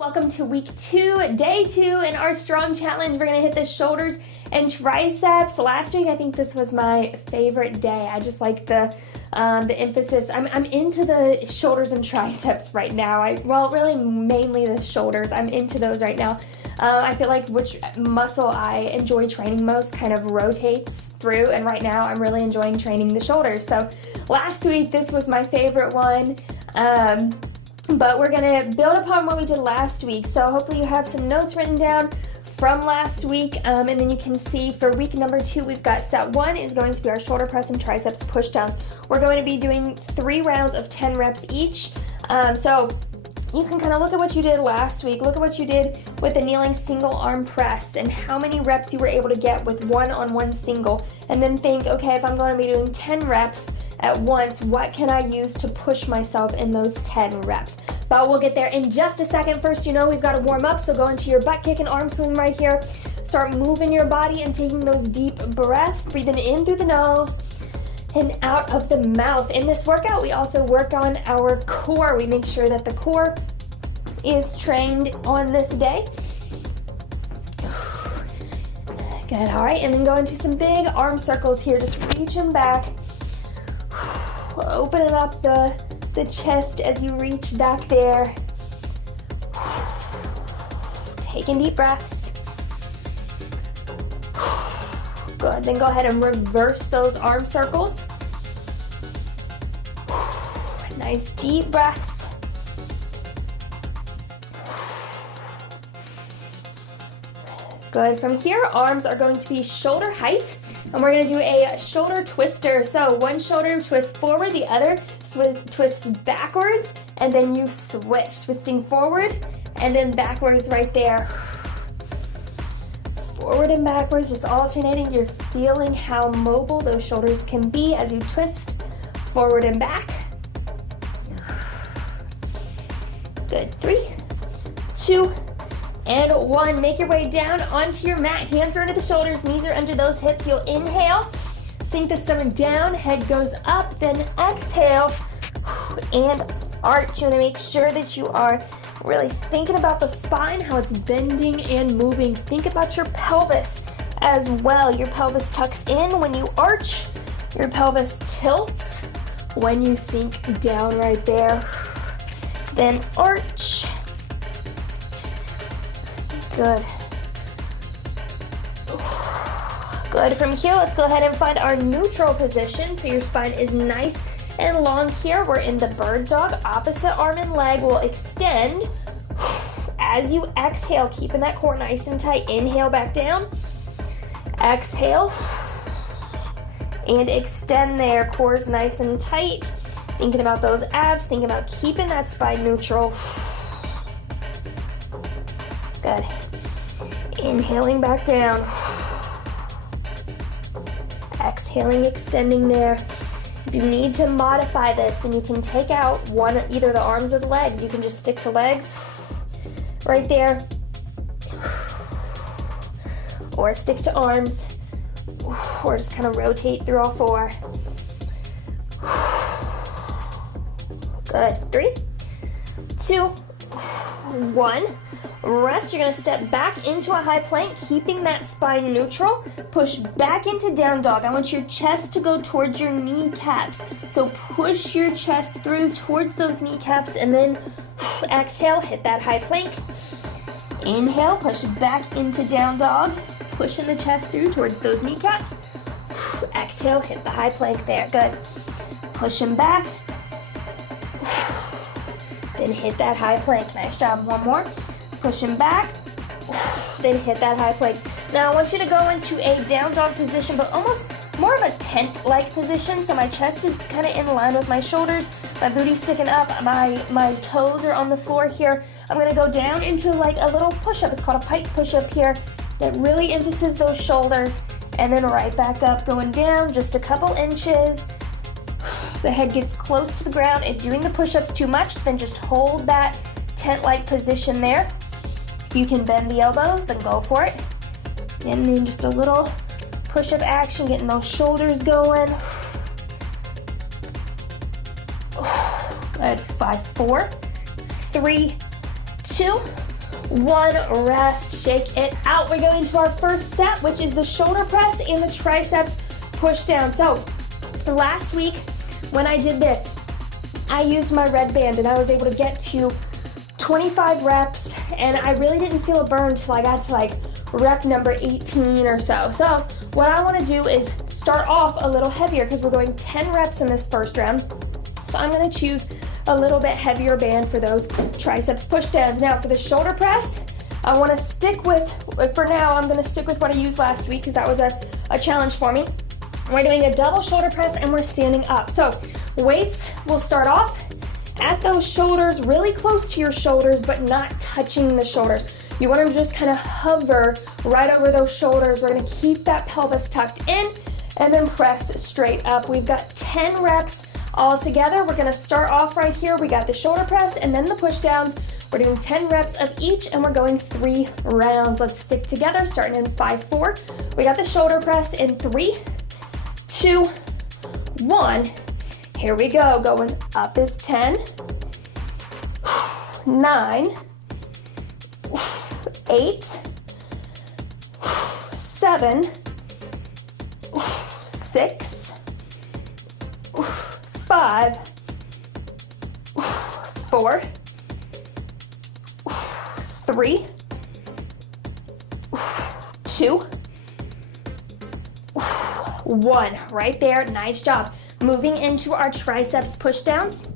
Welcome to week 2, day 2 in our strong challenge. We're gonna hit the shoulders and triceps. Last week, I think this was my favorite day. I just like the emphasis. I'm into the shoulders and triceps right now. Really mainly the shoulders. I'm into those right now. I feel like which muscle I enjoy training most kind of rotates through, and right now I'm really enjoying training the shoulders. So last week, this was my favorite one. But we're gonna build upon what we did last week. So hopefully you have some notes written down from last week, and then you can see for week number 2, we've got set 1 is going to be our shoulder press and triceps push downs. We're going to be doing 3 rounds of 10 reps each. So you can kind of look at what you did last week, look at what you did with the kneeling single arm press and how many reps you were able to get with one-on-one single, and then think, okay, if I'm going to be doing 10 reps at once, what can I use to push myself in those 10 reps? But we'll get there in just a second. First, you know we've got to warm up, so go into your butt kick and arm swing right here. Start moving your body and taking those deep breaths, breathing in through the nose and out of the mouth. In this workout, we also work on our core. We make sure that the core is trained on this day. Good, all right, and then go into some big arm circles here. Just reach them back. Opening up the chest as you reach back there. Taking deep breaths. Good, then go ahead and reverse those arm circles. Nice deep breaths. Good, from here, arms are going to be shoulder height, and we're gonna do a shoulder twister. So one shoulder twists forward, the other twists backwards, and then you switch, twisting forward and then backwards right there. Forward and backwards, just alternating. You're feeling how mobile those shoulders can be as you twist forward and back. Good, 3, 2, and 1. Make your way down onto your mat. Hands are under the shoulders, knees are under those hips. You'll inhale, sink the stomach down, head goes up, then exhale and arch. You want to make sure that you are really thinking about the spine, how it's bending and moving. Think about your pelvis as well. Your pelvis tucks in when you arch. Your pelvis tilts when you sink down right there. Then arch. Good. Good. From here, let's go ahead and find our neutral position. So your spine is nice and long here. We're in the bird dog. Opposite arm and leg will extend. As you exhale, keeping that core nice and tight. Inhale back down. Exhale. And extend there. Core is nice and tight. Thinking about those abs. Thinking about keeping that spine neutral. Good. Inhaling back down. Exhaling, extending there. If you need to modify this, then you can take out either the arms or the legs. You can just stick to legs right there. Or stick to arms. Or just kind of rotate through all 4. Good. 3, 2, 1. Rest. You're going to step back into a high plank, keeping that spine neutral. Push back into down dog. I want your chest to go towards your kneecaps. So push your chest through towards those kneecaps, and then exhale, hit that high plank. Inhale, push back into down dog. Pushing the chest through towards those kneecaps. Exhale, hit the high plank there. Good. Pushing back. Then hit that high plank. Nice job. One more. Pushing back, then hit that high plank. Now I want you to go into a down dog position, but almost more of a tent-like position. So my chest is kind of in line with my shoulders, my booty's sticking up, my toes are on the floor here. I'm gonna go down into like a little push-up. It's called a pike push-up here that really emphasizes those shoulders, and then right back up, going down just a couple inches. The head gets close to the ground. If doing the push-ups too much, then just hold that tent-like position there. If you can bend the elbows, then go for it. And then just a little push-up action, getting those shoulders going. Good. 5, 4, 3, 2, 1, rest, shake it out. We're going to our first set, which is the shoulder press and the triceps push down. So last week when I did this, I used my red band and I was able to get to 25 reps, and I really didn't feel a burn until I got to like rep number 18 or so. So what I want to do is start off a little heavier because we're going 10 reps in this first round. So I'm going to choose a little bit heavier band for those triceps push downs. Now for the shoulder press, I want to stick with, for now, I'm going to stick with what I used last week because that was a challenge for me. We're doing a double shoulder press and we're standing up. So weights will start off at those shoulders, really close to your shoulders, but not touching the shoulders. You want them to just kind of hover right over those shoulders. We're going to keep that pelvis tucked in and then press straight up. We've got 10 reps all together. We're going to start off right here. We got the shoulder press and then the push downs. We're doing 10 reps of each and we're going 3 rounds. Let's stick together, starting in 5-4. We got the shoulder press in 3, 2, 1. Here we go. Going up is 10, 9, 8, 7, 6, 5, 4, 3, 2, 1. Right there. Nice job. Moving into our triceps push downs.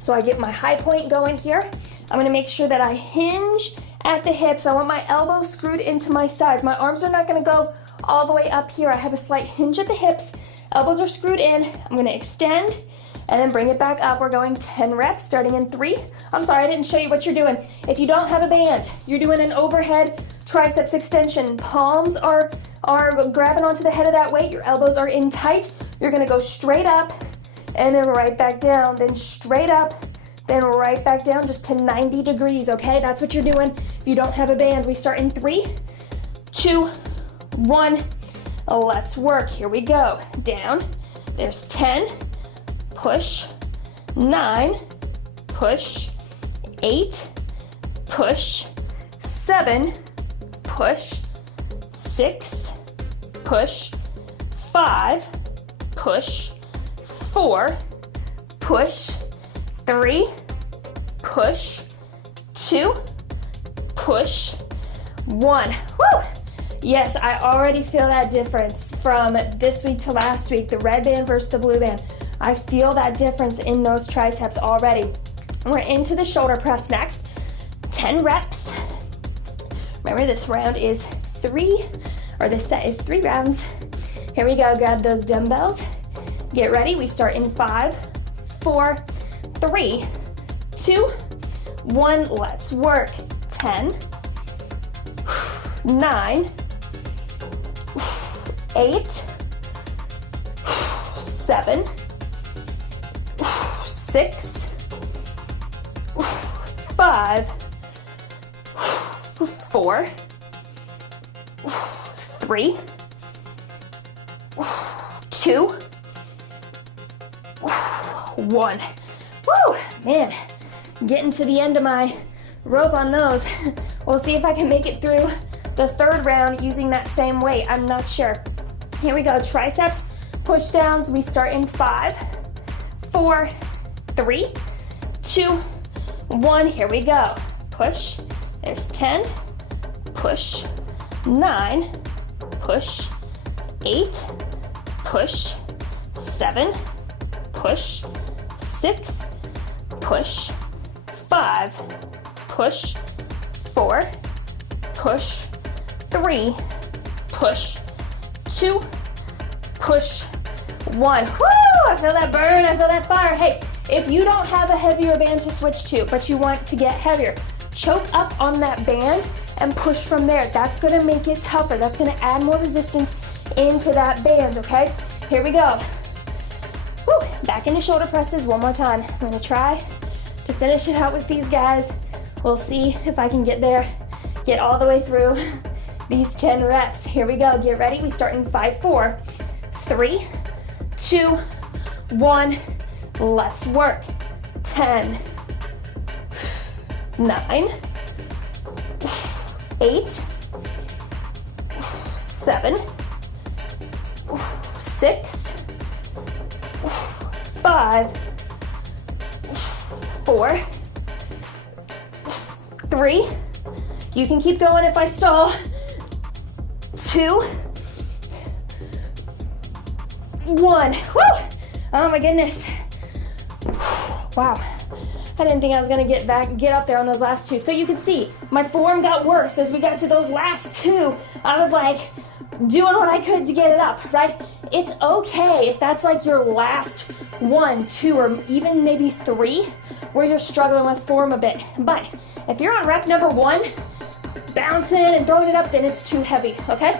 So I get my high point going here. I'm going to make sure that I hinge at the hips. I want my elbows screwed into my sides. My arms are not going to go all the way up here. I have a slight hinge at the hips. Elbows are screwed in. I'm going to extend and then bring it back up. We're going 10 reps starting in 3. I'm sorry, I didn't show you what you're doing. If you don't have a band, you're doing an overhead triceps extension. Palms are grabbing onto the head of that weight. Your elbows are in tight. You're going to go straight up and then right back down, then straight up, then right back down just to 90 degrees, okay? That's what you're doing. If you don't have a band, we start in 3, 2, 1. Let's work. Here we go. Down. There's 10. Push. 9. Push. 8. Push. 7. Push. 6. Push. 5. Push. 4. Push. 3. Push. 2. Push. 1. Woo! Yes, I already feel that difference from this week to last week, the red band versus the blue band. I feel that difference in those triceps already. We're into the shoulder press next. 10 reps. Remember, this round is 3, or this set is 3 rounds. Here we go. Grab those dumbbells. Get ready. We start in 5, 4, 3, 2, 1. Let's work. 10, 9, 8, 7, 6, 5, 4, 3, 2, 1. Woo! Man, getting to the end of my rope on those. We'll see if I can make it through the third round using that same weight. I'm not sure. Here we go. Triceps push downs. We start in 5, 4, 3, 2, 1. Here we go. Push. There's 10. Push. 9. Push. 8. Push. 7. Push. 6. Push. 5. Push. 4. Push. 3. Push. 2. Push. 1. Woo! I feel that burn. I feel that fire. Hey, if you don't have a heavier band to switch to, but you want to get heavier, choke up on that band and push from there. That's going to make it tougher. That's going to add more resistance into that band, okay? Here we go. Woo! Back into shoulder presses one more time. I'm going to try to finish it out with these guys. We'll see if I can get there, get all the way through these 10 reps. Here we go. Get ready. We start in 5, 4, 3, 2, 1. Let's work. 10, 9, 8, 7, 6, 5, 4, 3. You can keep going if I stall. 2, 1. Woo! Oh my goodness. Wow. I didn't think I was gonna get up there on those last 2. So you can see my form got worse as we got to those last 2. I was like doing what I could to get it up, right? It's okay if that's like your last 1, 2, or even maybe 3 where you're struggling with form a bit. But if you're on rep number 1, bouncing and throwing it up, then it's too heavy, okay?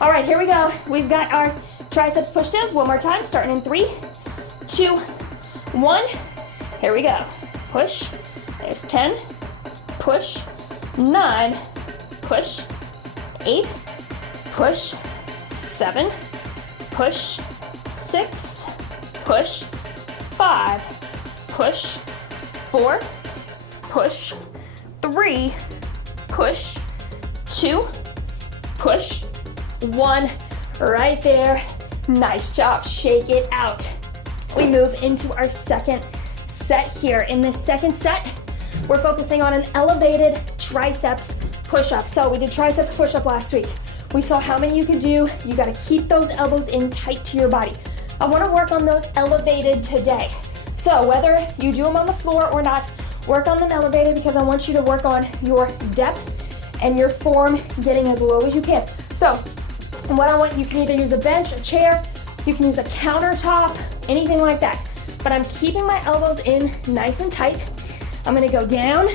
All right, here we go. We've got our triceps push downs one more time, starting in 3, 2, 1. Here we go. Push. There's 10. Push. 9. Push. 8. Push. 7. Push. 6. Push. 5. Push. 4. Push. 3. Push. 2. Push. 1. Right there. Nice job. Shake it out. We move into our second set here. In this second set, we're focusing on an elevated triceps push-up. So we did triceps push-up last week. We saw how many you could do. You got to keep those elbows in tight to your body. I want to work on those elevated today. So whether you do them on the floor or not, work on them elevated because I want you to work on your depth and your form getting as low as you can. So what I want, you can either use a bench, a chair, you can use a countertop, anything like that. But I'm keeping my elbows in nice and tight. I'm gonna go down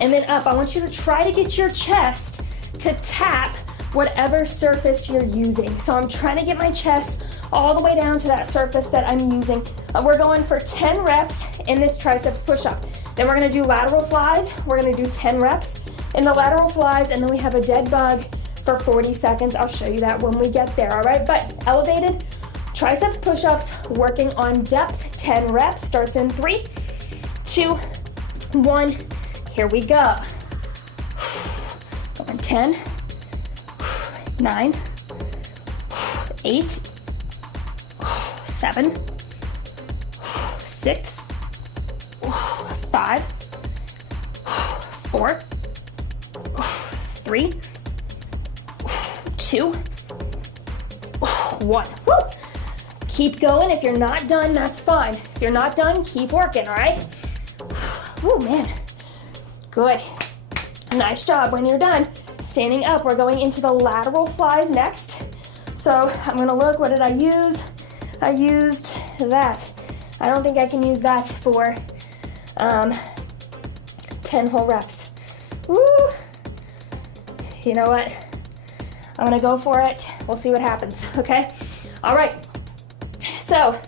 and then up. I want you to try to get your chest to tap whatever surface you're using. So I'm trying to get my chest all the way down to that surface that I'm using. We're going for 10 reps in this triceps push-up. Then we're gonna do lateral flies. We're gonna do 10 reps in the lateral flies, and then we have a dead bug for 40 seconds. I'll show you that when we get there, all right? But elevated triceps push-ups, working on depth, 10 reps, starts in 3, 2, 1, here we go. 10, 9, 8, 7, 6, 5, 4, 3, 2, 1. Woo! Keep going. If you're not done, that's fine. If you're not done, keep working, all right? Oh, man. Good. Nice job. When you're done, standing up, we're going into the lateral flies next. So I'm going to look, what did I use? I used that. I don't think I can use that for 10 whole reps. Woo! You know what? I'm going to go for it. We'll see what happens, okay? All right. So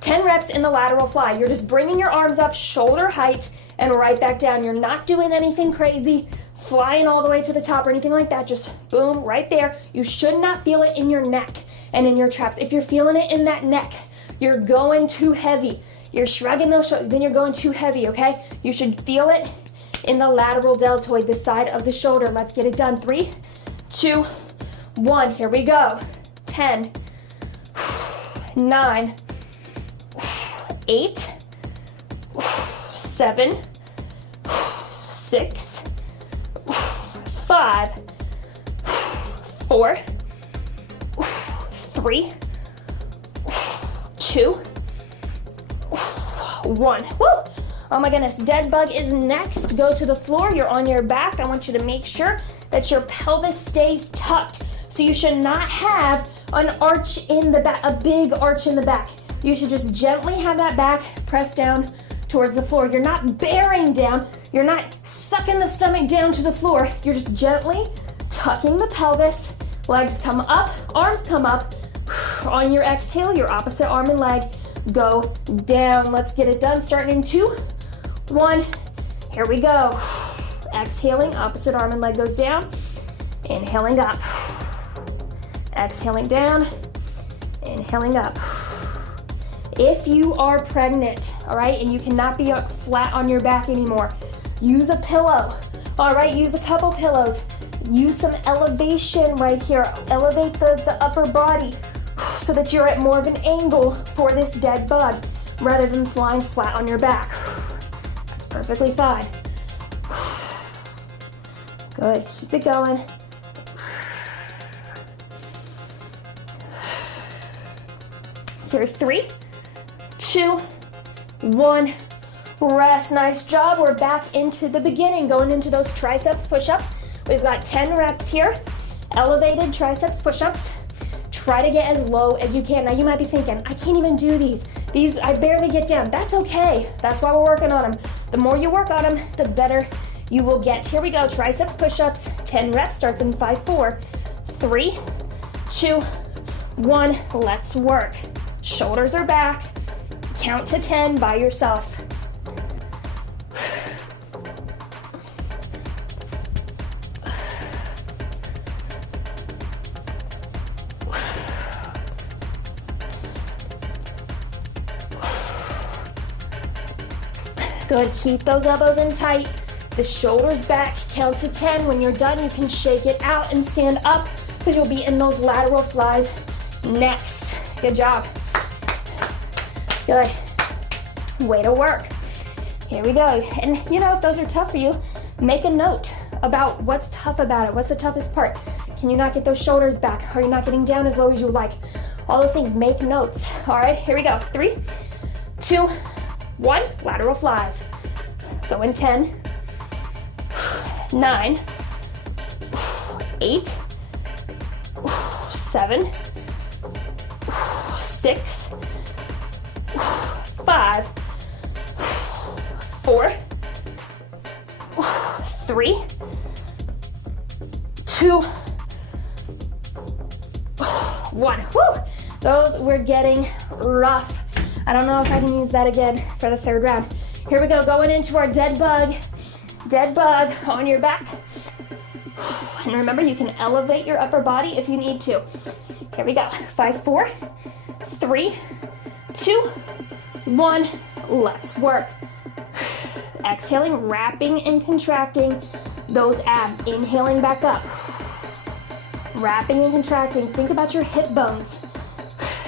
10 reps in the lateral fly. You're just bringing your arms up shoulder height and right back down. You're not doing anything crazy, flying all the way to the top or anything like that. Just boom, right there. You should not feel it in your neck and in your traps. If you're feeling it in that neck, you're going too heavy. You're shrugging those shoulders, then you're going too heavy, okay? You should feel it in the lateral deltoid, the side of the shoulder. Let's get it done. 3, 2, 1. Here we go. 10, 9, 8, 7, 6, 5, 4, 3, 2, 1. Woo! Oh my goodness, dead bug is next. Go to the floor, you're on your back. I want you to make sure that your pelvis stays tucked. So you should not have an arch in the back, a big arch in the back. You should just gently have that back pressed down towards the floor. You're not bearing down. You're not sucking the stomach down to the floor. You're just gently tucking the pelvis. Legs come up, arms come up. On your exhale, your opposite arm and leg go down. Let's get it done. Starting in 2, 1. Here we go. Exhaling, opposite arm and leg goes down. Inhaling up. Exhaling down. Inhaling up. If you are pregnant, all right, and you cannot be flat on your back anymore, use a pillow All right, use a couple pillows. Use some elevation right here. Elevate the upper body so that you're at more of an angle for this dead bug rather than flying flat on your back. That's perfectly fine. Good, keep it going. For 3, 2, 1, rest. Nice job. We're back into the beginning, going into those triceps push-ups. We've got 10 reps here. Elevated triceps push-ups. Try to get as low as you can. Now you might be thinking, I can't even do these. These, I barely get down. That's okay. That's why we're working on them. The more you work on them, the better you will get. Here we go, triceps push-ups. 10 reps, starts in 5, 4, 3, 2, 1. Let's work. Shoulders are back. Count to 10 by yourself. Good, keep those elbows in tight. The shoulders back, count to 10. When you're done, you can shake it out and stand up because you'll be in those lateral flies next. Good job. Good. Way to work. Here we go. And you know, if those are tough for you, make a note about what's tough about it. What's the toughest part? Can you not get those shoulders back? Are you not getting down as low as you would like? All those things, make notes. All right, here we go. 3, 2, 1, lateral flies. Go in 10, 9, 8, 7, 6, 5, 4, 3, 2, 1. Woo! Those were getting rough. I don't know if I can use that again for the third round. Here we go, going into our dead bug. Dead bug on your back. And remember, you can elevate your upper body if you need to. Here we go. 5, 4, 3, 2, 1. Let's work. Exhaling, wrapping and contracting those abs. Inhaling back up. Wrapping and contracting. Think about your hip bones.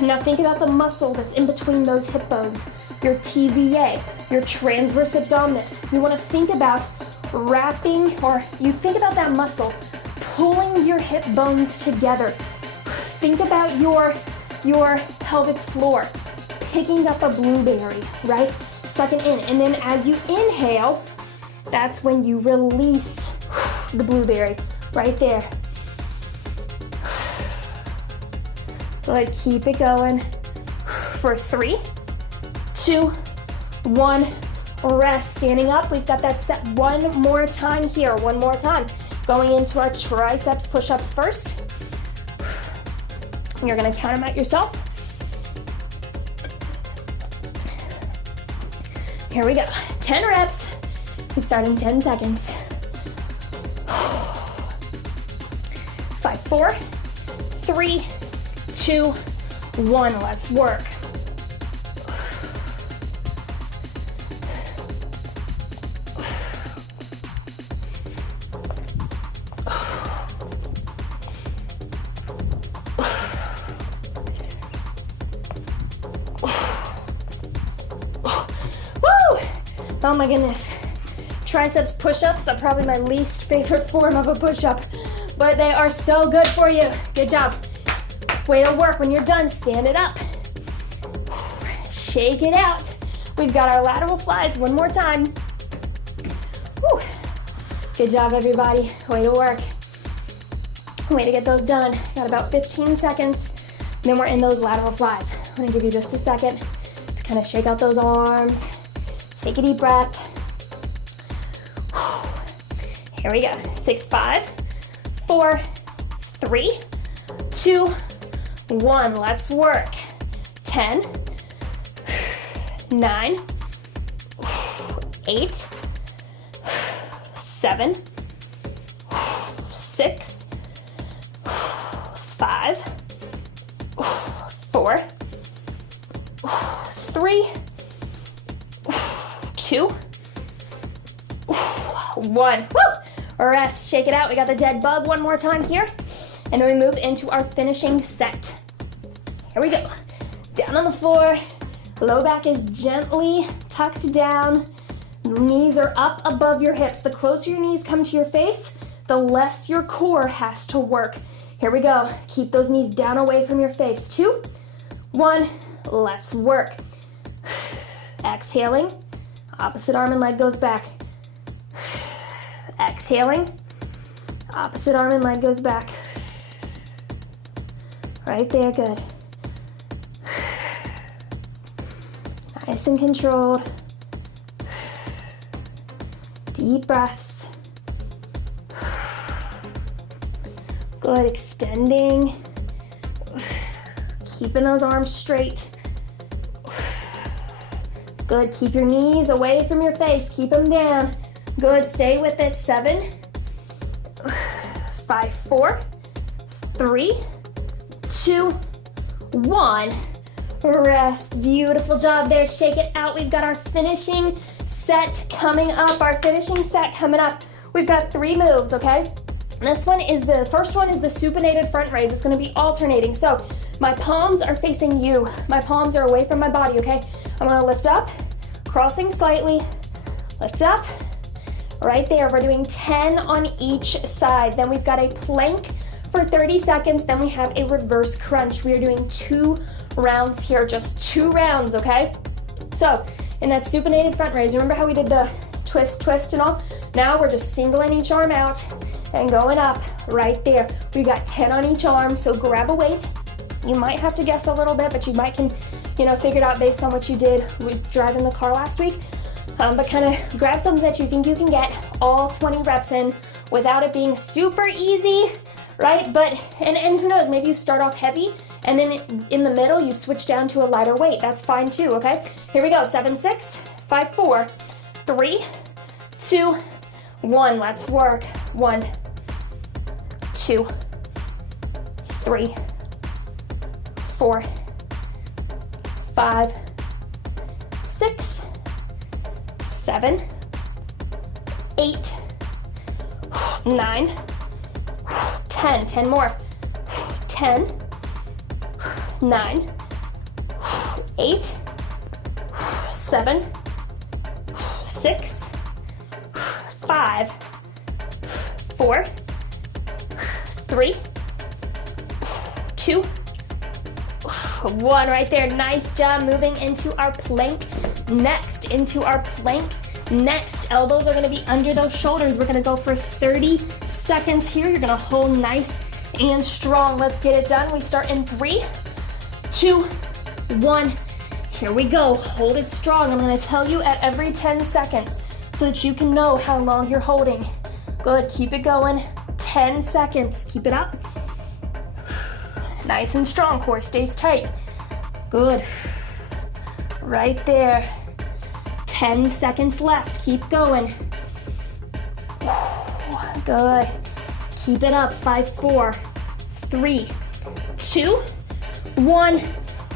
Now think about the muscle that's in between those hip bones. Your TVA, your transverse abdominis. You want to think about wrapping, or you think about that muscle pulling your hip bones together. Think about your pelvic floor picking up a blueberry, right? Sucking in. And then as you inhale, that's when you release the blueberry right there. Good, keep it going. For 3, 2, 1, rest. Standing up, we've got that set one more time here. One more time. Going into our triceps push-ups first. You're gonna count them out yourself. Here we go. 10 reps. We start in 10 seconds. 5, 4, 3, 2, 1. Let's work. Oh my goodness. Triceps push-ups are probably my least favorite form of a push-up, but they are so good for you. Good job. Way to work. When you're done, stand it up. Shake it out. We've got our lateral flies one more time. Whew. Good job, everybody. Way to work. Way to get those done. Got about 15 seconds. Then we're in those lateral flies. I'm gonna give you just a second to kind of shake out those arms. Take a deep breath. Here we go. 6, 5, 4, 3, 2, 1. Let's work. 10, 9, 8, 7, 6, 5, 4, 3, 2, 1. Woo! rest, shake it out. We got the dead bug one more time here. And then we move into our finishing set. Here we go. Down on the floor. Low back is gently tucked down. Knees are up above your hips. The closer your knees come to your face, the less your core has to work. Here we go. Keep those knees down away from your face. 2, 1, let's work. Exhaling, opposite arm and leg goes back. Exhaling, opposite arm and leg goes back. Right there, good. Nice and controlled. Deep breaths. Good, extending. Keeping those arms straight. Good, keep your knees away from your face. Keep them down. Good, stay with it. 7, 5, 4, 3, 2, 1. Rest. Beautiful job there. Shake it out. We've got our finishing set coming up. We've got 3 moves, okay? The first one is the supinated front raise. It's gonna be alternating. So my palms are facing you. My palms are away from my body, okay? I'm gonna lift up, crossing slightly, lift up, right there. We're doing 10 on each side. Then we've got a plank for 30 seconds. Then we have a reverse crunch. We are doing 2 rounds here, just 2 rounds, okay? So in that supinated front raise, remember how we did the twist and all? Now we're just singling each arm out and going up right there. We got 10 on each arm, so grab a weight. You might have to guess a little bit, but you can figure it out based on what you did with driving the car last week. But kind of grab something that you think you can get all 20 reps in without it being super easy, right? But, and who knows, maybe you start off heavy and then in the middle you switch down to a lighter weight. That's fine too, okay? Here we go, 7, 6, 5, 4, 3, 2, 1. Let's work. 1, 2, 3, 4, 5, 6, 7, 8, 9, 10. 10 more. 10, 9, 8, 7, 6, 5, 4, 3, 2, 1. Right there. Nice job. Moving into our plank next. Elbows are going to be under those shoulders. We're going to go for 30 seconds here. You're going to hold nice and strong. Let's get it done. We start in 3, 2, 1. Here we go. Hold it strong. I'm going to tell you at every 10 seconds so that you can know how long you're holding. Good. Keep it going. 10 seconds. Keep it up. Nice and strong. Core stays tight. Good. Right there. 10 seconds left. Keep going. Good. Keep it up. 5, 4, 3, 2, 1.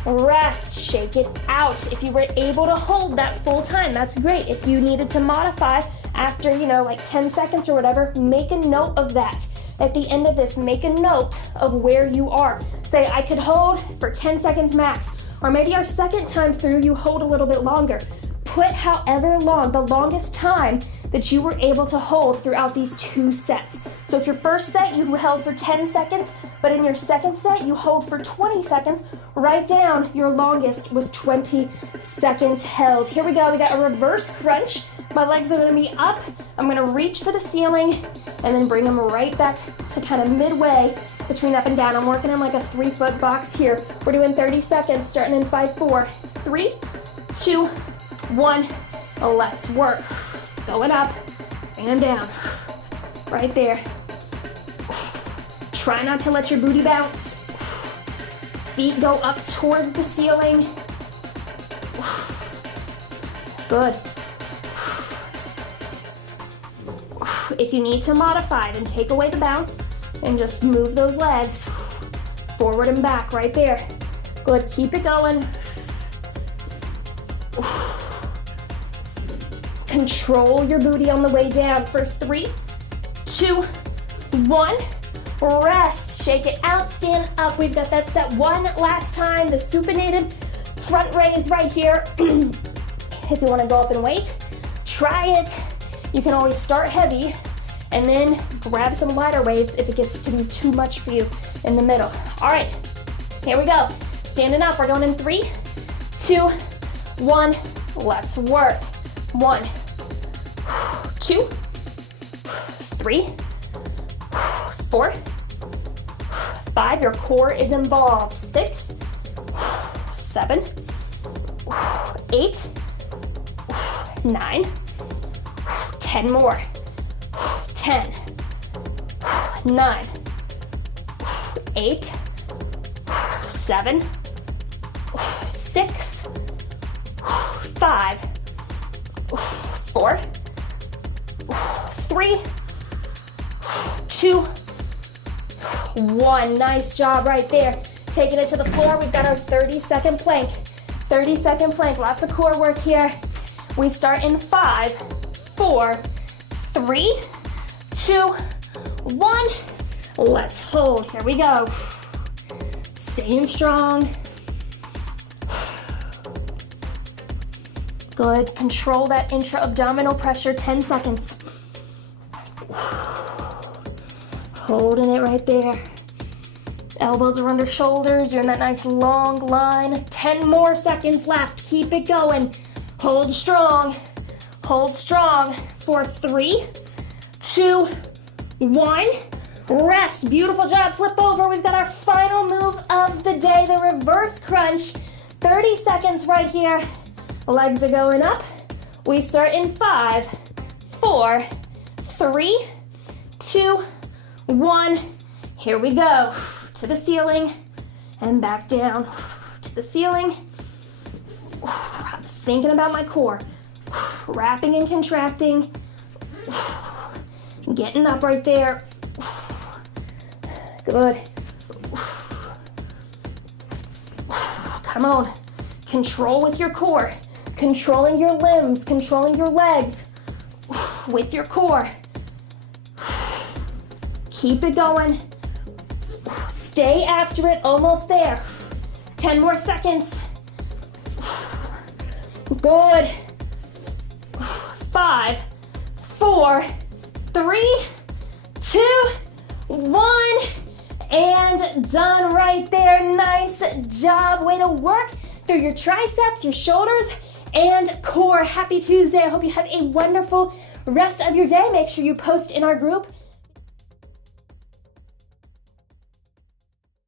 Rest. Shake it out. If you were able to hold that full time, that's great. If you needed to modify after, like 10 seconds or whatever, make a note of that. At the end of this, make a note of where you are. Say, I could hold for 10 seconds max. Or maybe our second time through, you hold a little bit longer. Put however long, the longest time that you were able to hold throughout these 2 sets. So if your first set you held for 10 seconds, but in your second set you hold for 20 seconds, write down your longest was 20 seconds held. Here we go, we got a reverse crunch. My legs are gonna be up. I'm gonna reach for the ceiling and then bring them right back to kind of midway between up and down. I'm working on like a 3-foot box here. We're doing 30 seconds, starting in 5, 4, 3, 2, 1. Let's work. Going up and down. Right there. Try not to let your booty bounce. Feet go up towards the ceiling. Good. If you need to modify, then take away the bounce and just move those legs forward and back right there. Good, keep it going. Control your booty on the way down for 3, 2, 1. Rest. Shake it out, stand up. We've got that set one last time. The supinated front raise right here. If you want to go up in weight, try it. You can always start heavy and then grab some lighter weights if it gets to be too much for you in the middle. All right, here we go. Standing up, we're going in 3, 2, 1. Let's work. 1, 2, 3, 4, 5. Your core is involved. 6, 7, 8, 9, 10 more. 10, 9, 8, 7, 6, 5, 4, 3, 2, 1. Nice job right there. Taking it to the floor. We've got our 30-second plank. 30-second plank. Lots of core work here. We start in 5, 4, 3, 2, 1. Let's hold. Here we go. Staying strong. Good. Control that intra-abdominal pressure. 10 seconds. Holding it right there. Elbows are under shoulders. You're in that nice long line. 10 more seconds left. Keep it going. Hold strong. Hold strong for 3, 2, 1. Rest. Beautiful job. Flip over. We've got our final move of the day, the reverse crunch. 30 seconds right here. Legs are going up. We start in 5, 4, 3, 2, 1. Here we go. To the ceiling and back down. To the ceiling. I'm thinking about my core. Wrapping and contracting. Getting up right there. Good. Come on. Control with your core. Controlling your limbs. Controlling your legs. With your core. Keep it going. Stay after it. Almost there. 10 more seconds. Good. 5, 4, 3, 2, 1. And done right there. Nice job. Way to work through your triceps, your shoulders, and core. Happy Tuesday. I hope you have a wonderful rest of your day. Make sure you post in our group